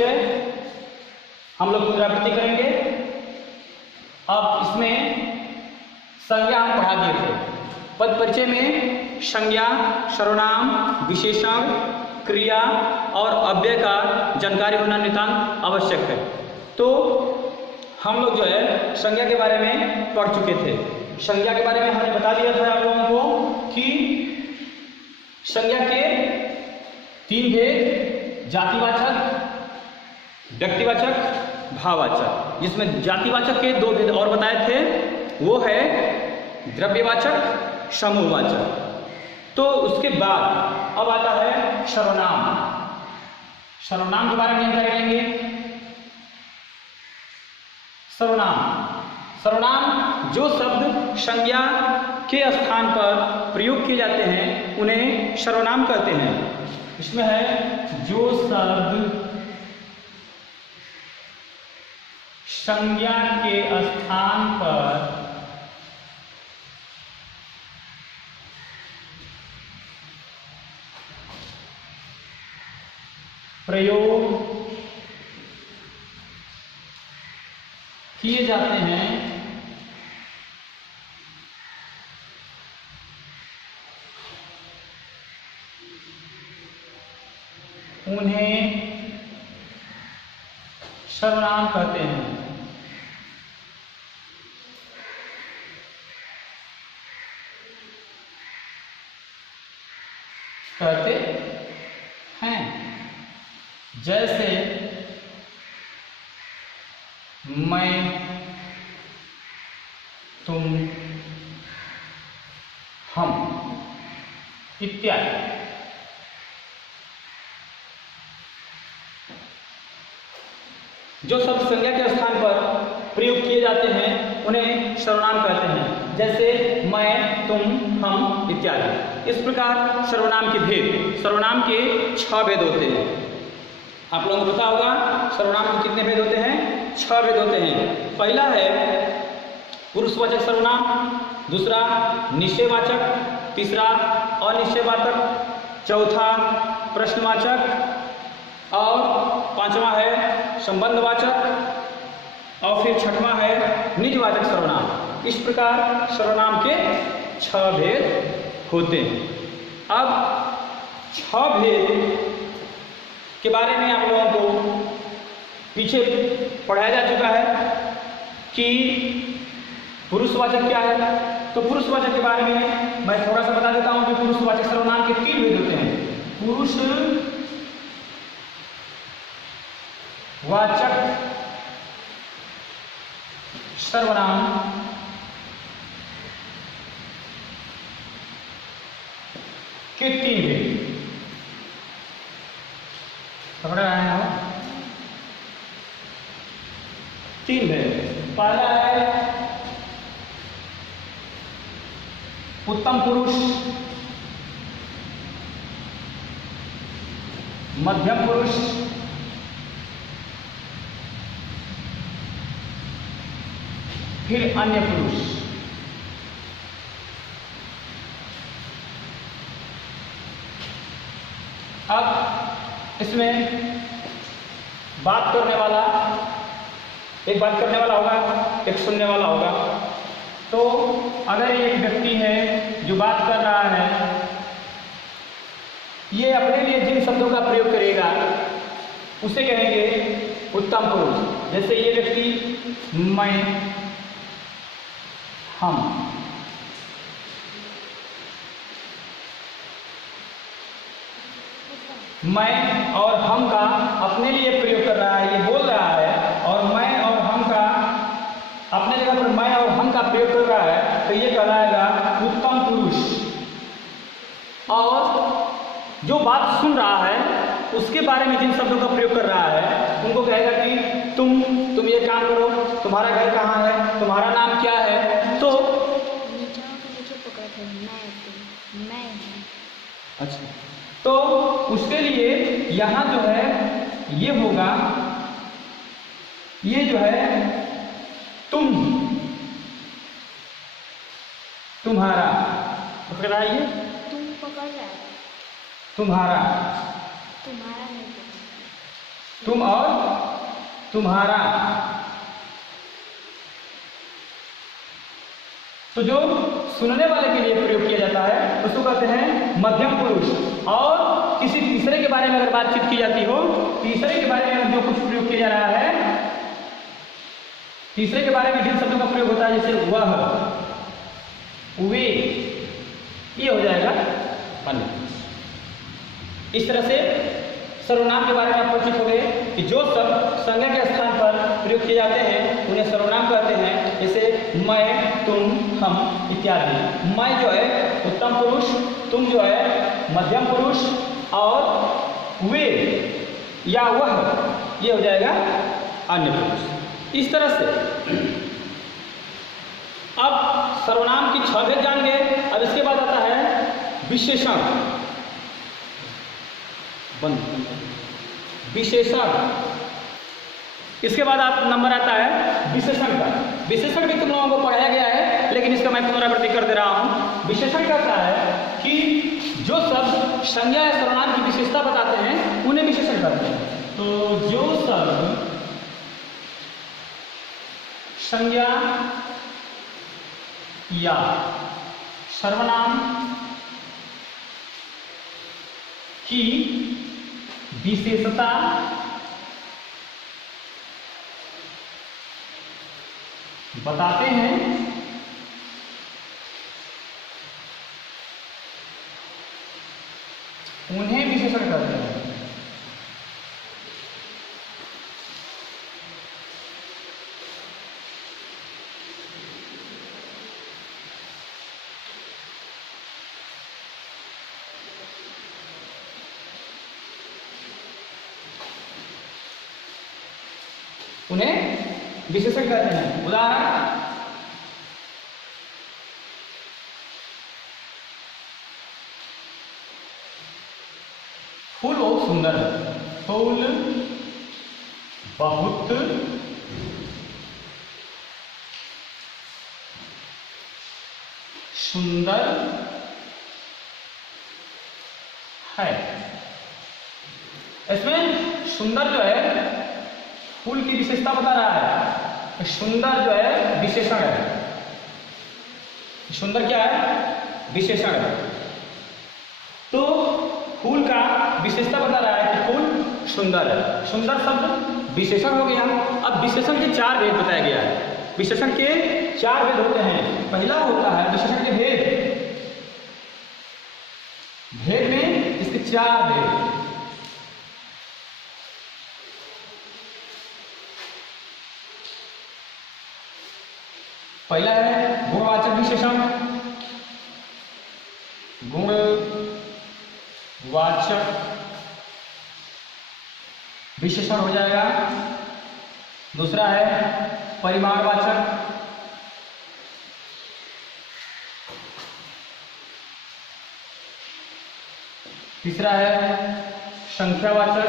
परिचय हम लोग पुनरावृत्ति करेंगे। अब इसमें संज्ञा हम पढ़ा दिए थे। पद परिचय में संज्ञा, सर्वनाम, विशेषण, क्रिया और अव्यय का जानकारी होना नितांत आवश्यक है। तो हम लोग जो है संज्ञा के बारे में पढ़ चुके थे। संज्ञा के बारे में हमने बता दिया था आप लोगों को कि संज्ञा के 3 भेद: जातिवाचक, व्यक्तिवाचक, भाववाचक। जिसमें जातिवाचक के 2 भेद और बताए थे, वो है द्रव्यवाचक, समूहवाचक। तो उसके बाद अब आता है सर्वनाम। सर्वनाम के बारे में जानकारी लेंगे। सर्वनाम जो शब्द संज्ञा के स्थान पर प्रयोग किए जाते हैं उन्हें सर्वनाम कहते हैं। इसमें है जो शब्द संज्ञा के स्थान पर प्रयोग किए जाते हैं उन्हें सर्वनाम कहते हैं। जैसे मैं, तुम, हम इत्यादि। जो शब्द संज्ञा के स्थान पर प्रयोग किए जाते हैं उन्हें सर्वनाम कहते हैं। जैसे मैं, तुम, हम इत्यादि। इस प्रकार सर्वनाम के भेद, सर्वनाम के 6 भेद होते हैं। आप लोगों को पता होगा सर्वनाम के कितने भेद होते हैं? 6 भेद होते हैं। पहला है पुरुषवाचक सर्वनाम, दूसरा निश्चयवाचक, तीसरा अनिश्चयवाचक, चौथा प्रश्नवाचक और 5वां है संबंधवाचक और फिर 6वां है निजवाचक सर्वनाम। इस प्रकार सर्वनाम के 6 भेद होते हैं। अब 6 भेद के बारे में आप लोगों को पीछे पढ़ाया जा चुका है कि पुरुषवाचक क्या है। तो पुरुषवाचक के बारे में मैं थोड़ा सा बता देता हूं कि पुरुषवाचक सर्वनाम के 3 भेद होते हैं। पुरुषवाचक सर्वनाम के 3 भेद समझ रहे हैं हम? 3 भेद। पहला है उत्तम पुरुष, मध्यम पुरुष, फिर अन्य पुरुष। अब इसमें बात करने वाला, एक बात करने वाला होगा, एक सुनने वाला होगा। तो अगर एक व्यक्ति है जो बात कर रहा है, ये अपने लिए जिन शब्दों का प्रयोग करेगा उसे कहेंगे उत्तम पुरुष। जैसे ये व्यक्ति मैं, हम। मैं और हम का अपने लिए प्रयोग कर रहा है, ये बोल रहा है, और मैं और हम का अपने जगह पर मैं और हम का प्रयोग कर रहा है, तो ये कहलाएगा उत्तम पुरुष। और जो बात सुन रहा है उसके बारे में जिन शब्दों का प्रयोग कर रहा है उनको कहेगा कि तुम ये काम करो, तुम्हारा घर कहाँ है, तुम्हारा नाम क्या है। तो अच्छा, तो उसके लिए यहाँ जो है ये होगा, ये जो है तुम, तुम्हारा पकड़ रहा है, ये तुम पकड़ रहा है, तुम्हारा, तुम्हारा नहीं तुम और तुम्हारा। तो जो सुनने वाले के लिए प्रयोग किया जाता है उसको कहते हैं मध्यम पुरुष। और किसी तीसरे के बारे में अगर बातचीत की जाती हो, तीसरे के बारे में जो कुछ प्रयोग किया जा रहा है, तीसरे के बारे में जिन शब्दों का प्रयोग होता है, जैसे वह, वे, ये हो जाएगा अन्य। इस तरह से सर्वनाम के बारे में आप परिचित हो गए कि जो शब्द संज्ञा के स्थान पर प्रयोग किए जाते हैं उन्हें सर्वनाम कहते हैं। जैसे मैं, तुम, हम इत्यादि। मैं जो है उत्तम पुरुष, तुम जो है मध्यम पुरुष, और वे या वह ये हो जाएगा अन्य पुरुष। इस तरह से अब सर्वनाम की 6 भेद जान गए। अब इसके बाद आता है विशेषण। विशेषण, इसके बाद आप नंबर आता है विशेषण का। विशेषण भी तुम लोगों को पढ़ाया गया है, लेकिन इसका मैं पुनरावृत्ति कर दे रहा हूं। विशेषण कहता है कि जो शब्द संज्ञा या सर्वनाम की विशेषता बताते हैं उन्हें विशेषण कहते हैं। तो जो शब्द संज्ञा या सर्वनाम की विशेषता बताते हैं उन्हें विशेषण कहते हैं। उन्हें विशेषण कहते हैं। उदाहरण, फूल बहुत सुंदर है। फूल बहुत सुंदर है। इसमें सुंदर जो है फूल की विशेषता बता रहा है, सुंदर जो है विशेषण है। सुंदर क्या है? विशेषण है। तो फूल का विशेषता बता रहा है कि फूल सुंदर है। सुंदर शब्द विशेषण हो गया। अब विशेषण के 4 भेद बताया गया है। विशेषण के 4 भेद होते हैं। पहला होता है विशेषण के भेद। भेद में इसके 4 भेद। पहला है गुणवाचक विशेषण। गुणवाचक विशेषण हो जाएगा। दूसरा है परिमाणवाचक। तीसरा है संख्यावाचक।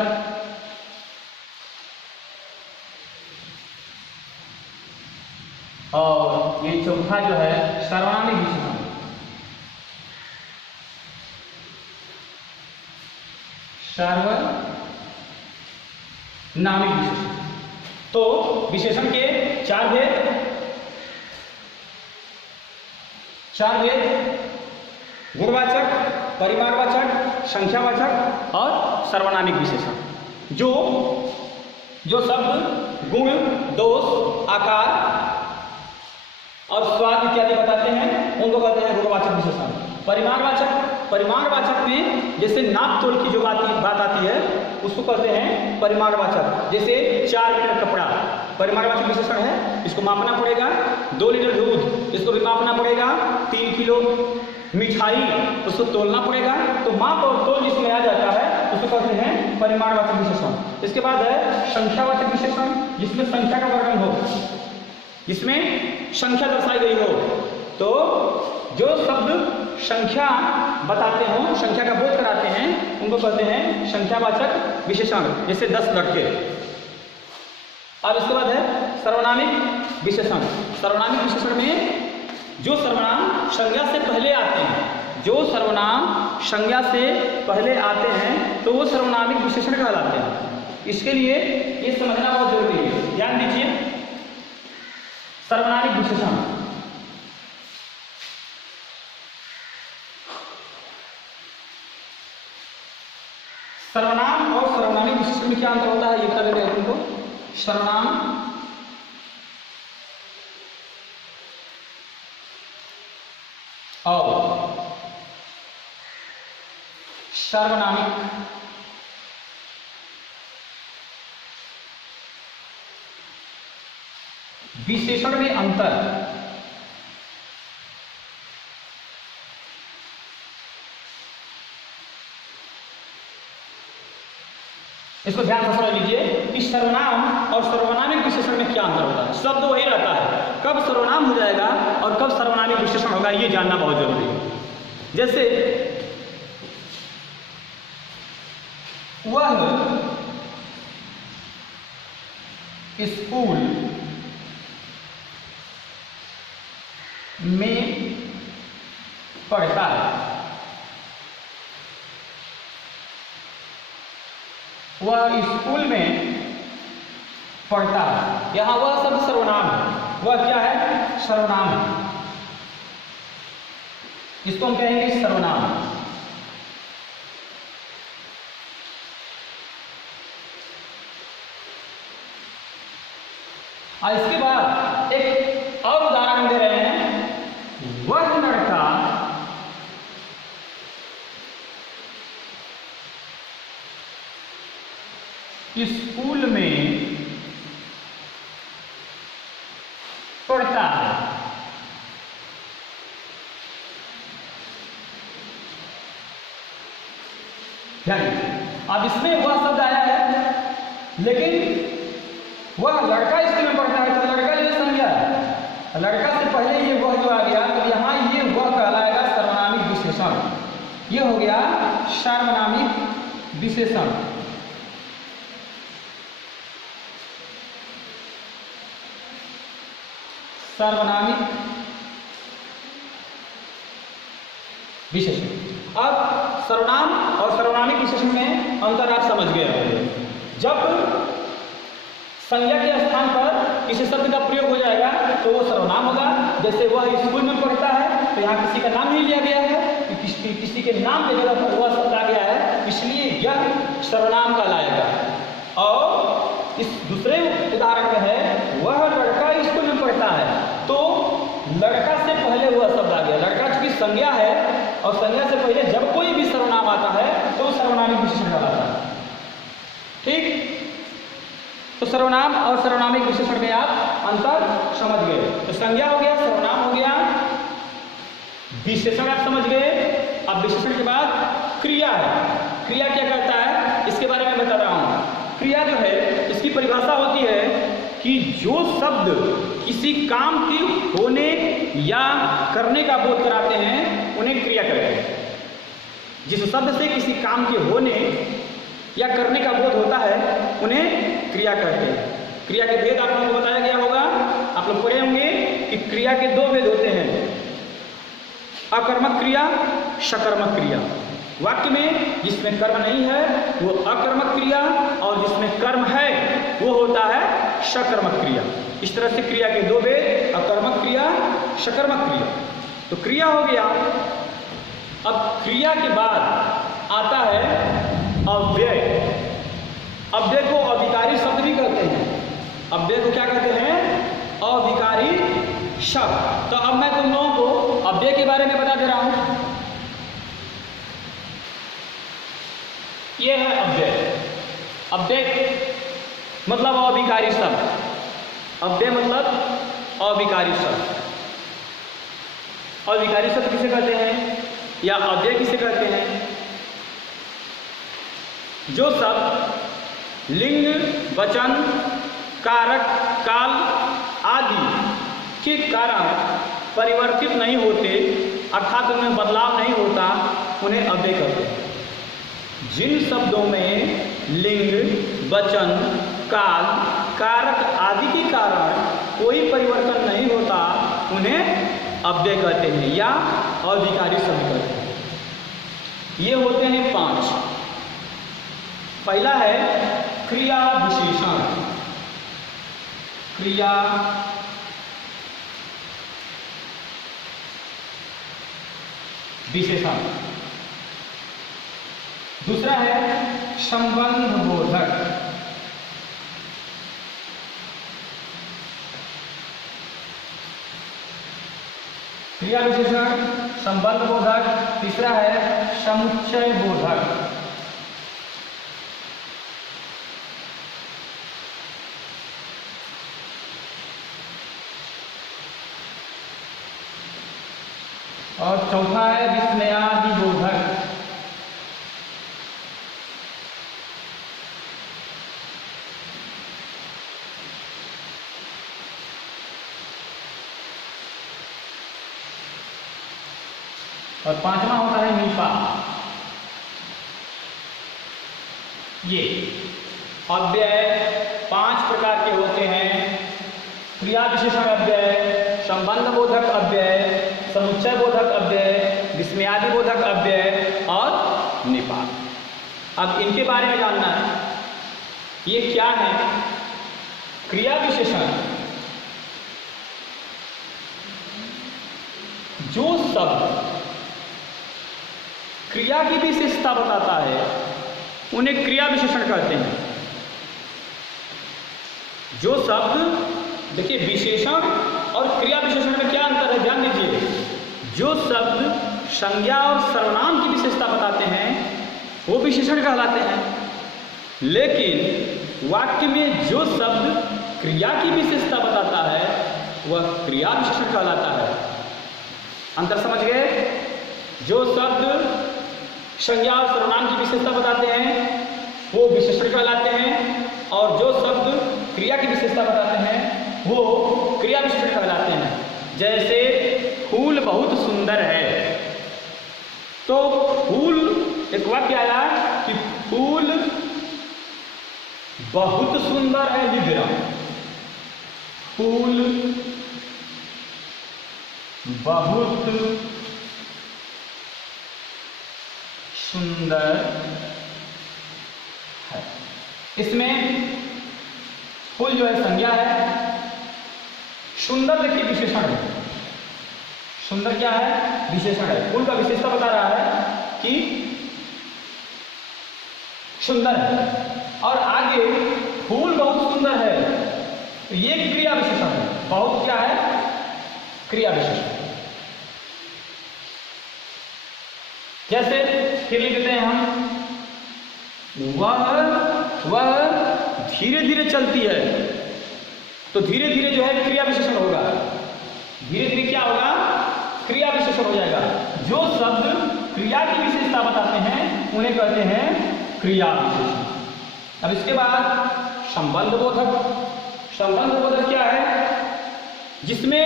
और ये चौथा जो है सर्वनामिक विशेषण। सर्वनामिक विशेषण। तो विशेषण के 4 भेद। 4 भेद: गुणवाचक, परिमाणवाचक, संख्यावाचक और सर्वनामिक विशेषण। जो शब्द गुण, दोष, आकार और स्वाद इत्यादि बताते हैं उनको कहते हैं गुणवाचक विशेषण। परिमाणवाचक में जैसे नाप तोल की जो बात आती है उसको कहते हैं परिमाणवाचक। जैसे 4 मीटर कपड़ा परिमाणवाचक विशेषण है, इसको मापना पड़ेगा। 2 लीटर दूध, इसको भी मापना पड़ेगा। 3 किलो मिठाई, उसको तोलना पड़ेगा। तो माप और तोल जिसमें आ जाता है उसको कहते हैं परिमाणवाचक विशेषण। इसके बाद है संख्यावाचक विशेषण, जिसमें संख्या का वर्णन हो, जिसमें संख्या दर्शाई गई हो। तो जो शब्द संख्या बताते हो, संख्या का बोध कराते हैं, उनको कहते हैं संख्यावाचक विशेषण। जैसे 10 लड़के। अब इसके बाद है सर्वनामिक विशेषण। सर्वनामिक विशेषण में जो सर्वनाम संज्ञा से पहले आते हैं, जो सर्वनाम संज्ञा से पहले आते हैं तो वो सर्वनामिक विशेषण कहलाते हैं। इसके लिए ये समझना बहुत जरूरी है। ध्यान दीजिए, सर्वनामिक विशेषण, सर्वनाम और सर्वनामिक विशेषण में क्या अंतर होता है ये बता देते हैं तुमको। सर्वनाम और सार्वनामिक विशेषण में अंतर, इसको ध्यान से समझ लीजिए कि सर्वनाम और सर्वनामिक विशेषण में क्या अंतर होता है। शब्द वही रहता है, कब सर्वनाम हो जाएगा और कब सर्वनामिक विशेषण होगा ये जानना बहुत जरूरी है। जैसे वह स्कूल में पढ़ता है, वह स्कूल में पढ़ता है। यहां वह शब्द सर्वनाम है, वह क्या है, सर्वनाम है, इसको हम कहेंगे सर्वनाम। और इसके बाद एक और उदाहरण दे रहे हैं, वह लड़का स्कूल में पढ़ता है। ध्यान दीजिए, अब इसमें वह शब्द आया है, लेकिन वह लड़का स्कूल में पढ़ता है तो लड़का ये संज्ञा है, लड़का से पहले ये वह जो आ गया तो यहाँ ये वह कहलाएगा सर्वनामिक विशेषण। ये हो गया सार्वनामिक विशेषण। सार्वनामिक विशेषण। अब सर्वनाम और सर्वनामिक विशेषण में अंतर आप समझ गए होंगे। जब संज्ञा के स्थान पर किसी शब्द का प्रयोग हो जाएगा तो वो सर्वनाम होगा। जैसे वह स्कूल में पढ़ता है तो यहाँ किसी का नाम नहीं लिया गया है, किसी के नाम के जगह पर वह शब्द आ गया है, इसलिए यह सर्वनाम कहलाएगा। और इस दूसरे उदाहरण में है, वह लड़का स्कूल में पढ़ता है, तो लड़का से पहले वह शब्द आ गया। लड़का चूंकि संज्ञा है और संज्ञा से पहले जब कोई भी सर्वनाम आता है तो सर्वनामिक विशेषण कहलाता है। ठीक, तो सर्वनाम और सर्वनामिक विशेषण में आप अंतर समझ गए। तो संज्ञा हो गया, सर्वनाम हो गया, विशेषण आप समझ गए। अब विशेषण के बाद क्रिया है। क्रिया क्या करता है इसके बारे में बता रहा हूं। क्रिया जो है इसकी परिभाषा होती है कि जो शब्द किसी काम के होने या करने का बोध कराते हैं उन्हें क्रिया कहते हैं। जिस शब्द से किसी काम के होने या करने का बोध होता है उन्हें क्रिया कहते हैं। क्रिया के भेद आप लोगों को बताया गया होगा, आप लोग पढ़े होंगे कि क्रिया के दो भेद होते हैं, अकर्मक क्रिया, सकर्मक क्रिया। वाक्य में जिसमें कर्म नहीं है वो अकर्मक क्रिया और जिसमें कर्म है वो होता है सकर्मक क्रिया। इस तरह से क्रिया के दो भेद, अकर्मक क्रिया, सकर्मक क्रिया। तो क्रिया हो गया। अब क्रिया के बाद आता है अव्यय। अव्यय को अविकारी शब्द भी कहते हैं। अव्यय को क्या कहते हैं, अविकारी शब्द। तो अब मैं तुम लोगों को अव्यय के बारे में बता दे रहा हूं। यह है अव्यय। अव्यय मतलब अविकारी शब्द। अव्यय मतलब अविकारी शब्द। अविकारी शब्द किसे कहते हैं या अव्यय किसे कहते हैं, जो शब्द लिंग, वचन, कारक, काल आदि के कारण परिवर्तित नहीं होते, अर्थात उनमें बदलाव नहीं होता, उन्हें अव्यय कहते हैं। जिन शब्दों में लिंग, वचन, काल, कारक आदि के कारण कोई परिवर्तन नहीं होता उन्हें अव्यय कहते हैं या अविकारी शब्द कहते हैं। ये होते हैं 5। पहला है क्रिया विशेषण, क्रिया विशेषण। दूसरा है संबंध बोधक, क्रिया विशेषण, संबंध बोधक। तीसरा है समुच्चय बोधक, और चौथा है विस्मयादि बोधक। और पांचवा होता है निपात। ये अव्यय 5 प्रकार के होते हैं, क्रिया विशेषण अव्यय, संबंध बोधक अव्यय, समुच्चय बोधक अव्यय, विस्मयादि बोधक अव्यय और निपात। अब इनके बारे में जानना है, ये क्या है? क्रिया विशेषण जो शब्द क्रिया की विशेषता बताता है उन्हें क्रिया विशेषण कहते हैं। जो शब्द, देखिए विशेषण और क्रिया विशेषण में क्या अंतर है, ध्यान दीजिए। जो शब्द संज्ञा और सर्वनाम की विशेषता बताते हैं वो विशेषण कहलाते हैं, लेकिन वाक्य में जो शब्द क्रिया की विशेषता बताता है वह क्रिया विशेषण कहलाता है। अंतर समझ गए? जो शब्द संज्ञा और सर्वनाम की विशेषता बताते हैं वो विशेषण कहलाते हैं, और जो शब्द क्रिया की विशेषता बताते हैं वो क्रिया विशेषण कहलाते हैं। जैसे फूल बहुत सुंदर है, तो फूल, एक वाक्य आया कि फूल बहुत सुंदर है, लिख रहा हूं, फूल बहुत सुंदर है। इसमें फूल जो है संज्ञा है, सुंदर देखिए विशेषण है। सुंदर क्या है? विशेषण है। फूल का विशेषता बता रहा है कि सुंदर है, और आगे फूल बहुत सुंदर है, तो ये क्रिया विशेषण है। बहुत क्या है? क्रिया विशेषण। जैसे फिर लिख देते हैं हम, वह धीरे धीरे चलती है, तो धीरे धीरे जो है क्रिया विशेषण होगा। धीरे धीरे क्या होगा? क्रिया विशेषण हो जाएगा। जो शब्द क्रिया की विशेषता बताते हैं उन्हें कहते हैं क्रिया विशेषण। अब इसके बाद संबंध बोधक। संबंध बोधक क्या है? जिसमें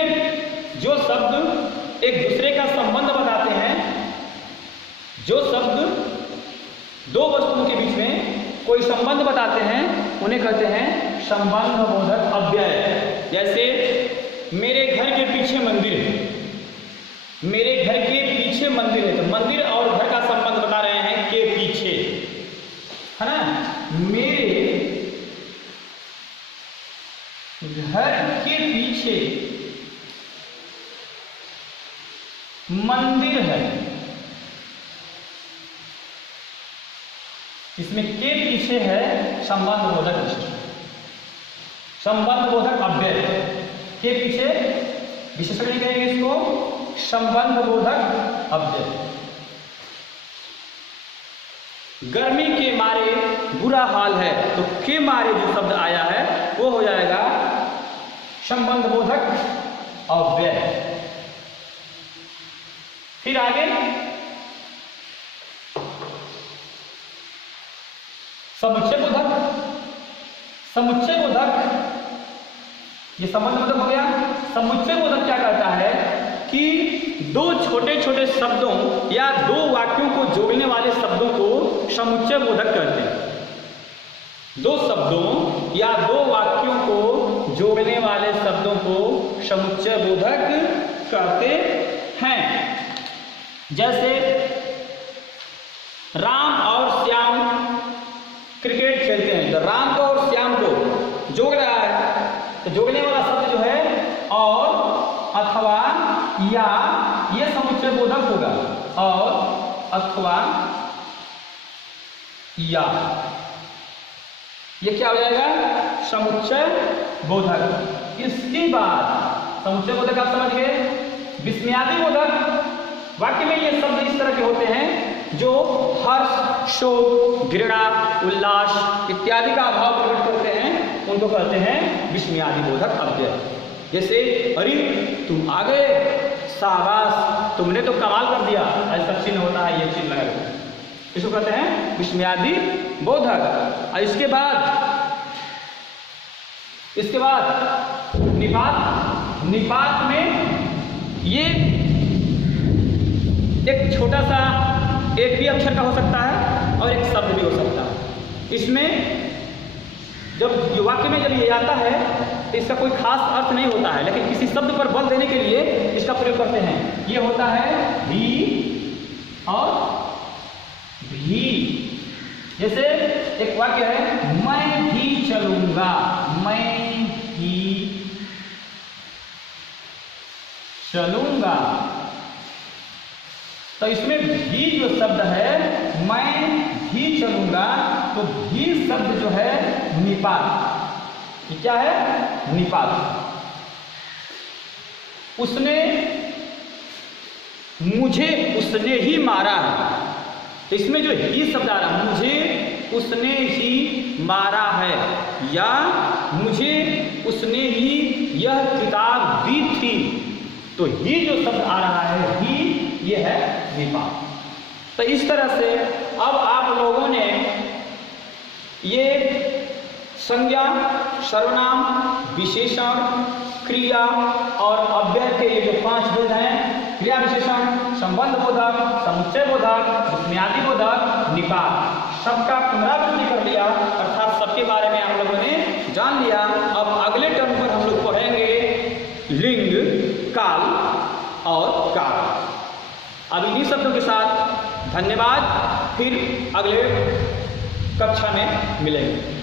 जो शब्द एक दूसरे का संबंध बताते हैं, जो शब्द दो वस्तुओं के बीच में कोई संबंध बताते हैं उन्हें कहते हैं संबंध बोधक अव्यय। जैसे मेरे घर के पीछे मंदिर है, मेरे घर के पीछे मंदिर है, तो मंदिर और घर का संबंध बता रहे हैं के पीछे, है ना। मेरे घर के पीछे मंदिर है, इसमें के पीछे है संबंध बोधक विशेषण, संबंध बोधक अव्यय। के पीछे विशेषण नहीं कहेंगे इसको, संबंध बोधक अव्यय। गर्मी के मारे बुरा हाल है, तो के मारे जो शब्द आया है वो हो जाएगा संबंध बोधक अव्यय। फिर आगे समुच्चय बोधक। समुच्चय बोधक, ये संबंध बोधक हो गया। समुच्चय बोधक क्या कहता है कि दो छोटे छोटे शब्दों या दो वाक्यों को जोड़ने वाले शब्दों को समुच्चय बोधक कहते हैं। दो शब्दों या दो वाक्यों को जोड़ने वाले शब्दों को समुच्चय बोधक कहते हैं। जैसे राम और श्याम क्रिकेट खेलते हैं, तो राम को जोड़ रहा है, तो जोड़ने वाला शब्द जो है और, अथवा, या, ये समुच्चय बोधक होगा। और, अथवा, या, ये क्या हो जाएगा? समुच्चय बोधक। इसके बाद समुच्चय बोधक आप समझ गए। विस्मयादि बोधक, वाक्य में ये शब्द इस तरह के होते हैं जो हर्ष, शोक, घृणा, उल्लास इत्यादि का अभाव प्रकट करते हैं, उनको कहते हैं विस्मयादि बोधक अव्यय। जैसे अरे तुम आ गए, शाबाश, तुमने तो कमाल कर दिया, ऐसा चिन्ह होता है, ये चिन्ह लगा, इसको कहते हैं विस्मयादि बोधक। और इसके बाद निपात। निपात में ये एक छोटा सा एक भी अक्षर का हो सकता है और एक शब्द भी हो सकता है। इसमें जब वाक्य में जब ये आता है तो इसका कोई खास अर्थ नहीं होता है, लेकिन किसी शब्द पर बल देने के लिए इसका प्रयोग करते हैं। ये होता है भी और भी। जैसे एक वाक्य है, मैं भी चलूंगा, मैं भी चलूंगा, तो इसमें भी जो शब्द है, मैं भी चलूंगा, तो भी शब्द जो है निपात। ये क्या है? निपात। उसने, मुझे उसने ही मारा है, तो इसमें जो ही शब्द आ रहा है, मुझे उसने ही मारा है, या मुझे उसने ही यह किताब दी थी, तो ही जो शब्द आ रहा है, ही, ये है निपात। तो इस तरह से अब आप लोगों ने ये संज्ञा, सर्वनाम, विशेषण, क्रिया और अव्यय के ये जो 5 भेद हैं, क्रिया विशेषण, संबंध बोधक, समुच्चय बोधक, विस्मयादि बोधक, निपात, सबका पुनरावृत्ति कर लिया, अर्थात सबके बारे में आप लोगों ने जान लिया। अब अगले टर्म पर हम लोग पढ़ेंगे लिंग, काल और काल। अब इन्हीं शब्दों के साथ धन्यवाद, फिर अगले कक्षा में मिलेंगे।